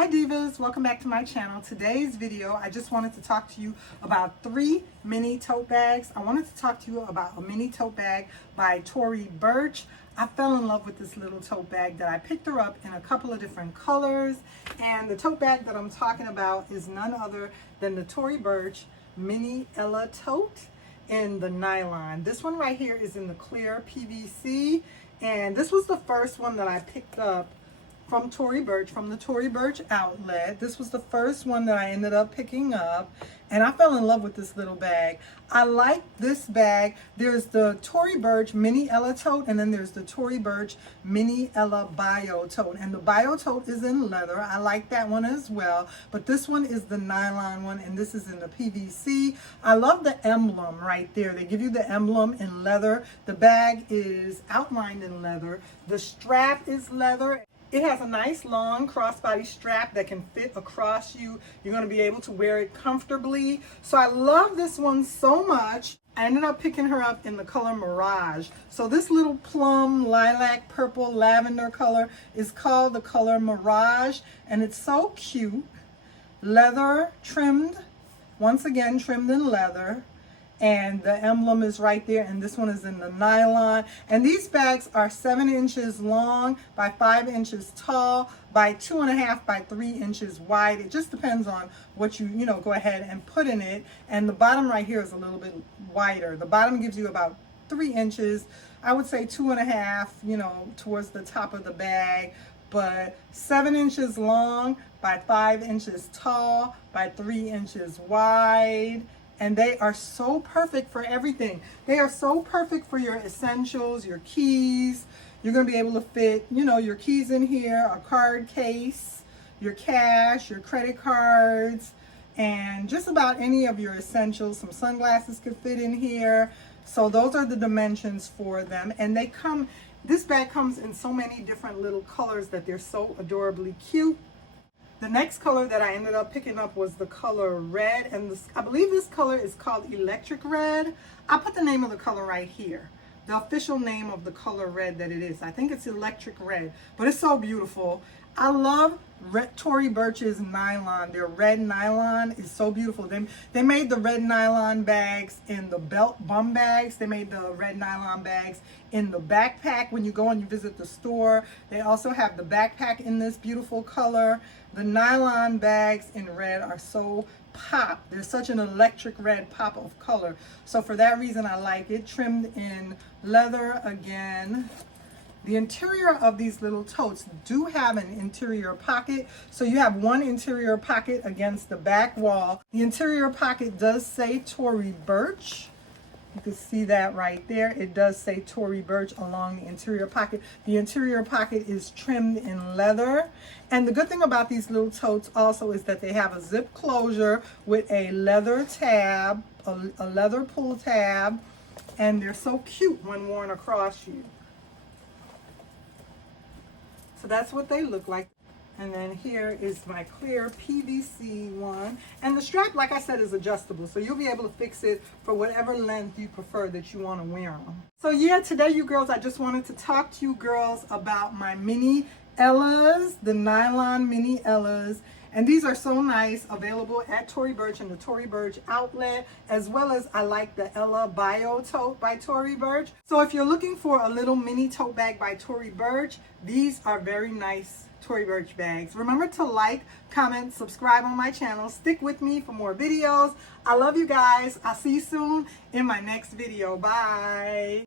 Hi divas, welcome back to my channel. Today's video, I just wanted to talk to you about 3 mini tote bags. I wanted to talk to you about a mini tote bag by Tory Burch. I fell in love with this little tote bag that I picked her up in a couple of different colors. And the tote bag that I'm talking about is none other than the Tory Burch Mini Ella Tote in the nylon. This one right here is in the clear PVC. And this was the first one that I picked up from Tory Burch, from the Tory Burch outlet. This was the first one that I ended up picking up, and I fell in love with this little bag. I like this bag. There's the Tory Burch Mini Ella Tote, and then there's the Tory Burch Mini Ella Bio Tote, and the Bio Tote is in leather. I like that one as well, but this one is the nylon one, and this is in the PVC. I love the emblem right there. They give you the emblem in leather. The bag is outlined in leather. The strap is leather. It has a nice long crossbody strap that can fit across you. You're going to be able to wear it comfortably. So I love this one so much. I ended up picking her up in the color Mirage. So this little plum, lilac, purple, lavender color is called the color Mirage. And it's so cute. Leather trimmed. Once again, trimmed in leather. And the emblem is right there, and this one is in the nylon. And these bags are 7 inches long by 5 inches tall by 2.5 by 3 inches wide. It just depends on what you go ahead and put in it. And the bottom right here is a little bit wider. The bottom gives you about 3 inches. I would say 2.5, towards the top of the bag. But 7 inches long by 5 inches tall by 3 inches wide. And they are so perfect for everything. They are so perfect for your essentials, your keys. You're gonna be able to fit, your keys in here, a card case, your cash, your credit cards, and just about any of your essentials. Some sunglasses could fit in here. So those are the dimensions for them. And this bag comes in so many different little colors that they're so adorably cute. The next color that I ended up picking up was the color red, and I believe this color is called Electric Red. I put the name of the color right here, the official name of the color red that it is. I think it's Electric Red, but it's so beautiful. I love Tory Burch's nylon. Their red nylon is so beautiful. They made the red nylon bags in the belt bum bags. They made the red nylon bags in the backpack when you go and you visit the store. They also have the backpack in this beautiful color. The nylon bags in red are so pop. There's such an electric red pop of color. So for that reason, I like it. Trimmed in leather again. The interior of these little totes do have an interior pocket. So you have one interior pocket against the back wall. The interior pocket does say Tory Burch. You can see that right there. It does say Tory Burch along the interior pocket. The interior pocket is trimmed in leather. And the good thing about these little totes also is that they have a zip closure with a leather tab, a leather pull tab. And they're so cute when worn across you. So that's what they look like. And then here is my clear PVC one. And the strap, like I said, is adjustable. So you'll be able to fix it for whatever length you prefer that you want to wear them. So yeah, today you girls, I just wanted to talk to you girls about my mini Ellas, the nylon mini Ellas. And these are so nice, available at Tory Burch and the Tory Burch outlet, as well as I like the Ella Bio Tote by Tory Burch. So if you're looking for a little mini tote bag by Tory Burch, these are very nice Tory Burch bags. Remember to like, comment, subscribe on my channel. Stick with me for more videos. I love you guys. I'll see you soon in my next video. Bye.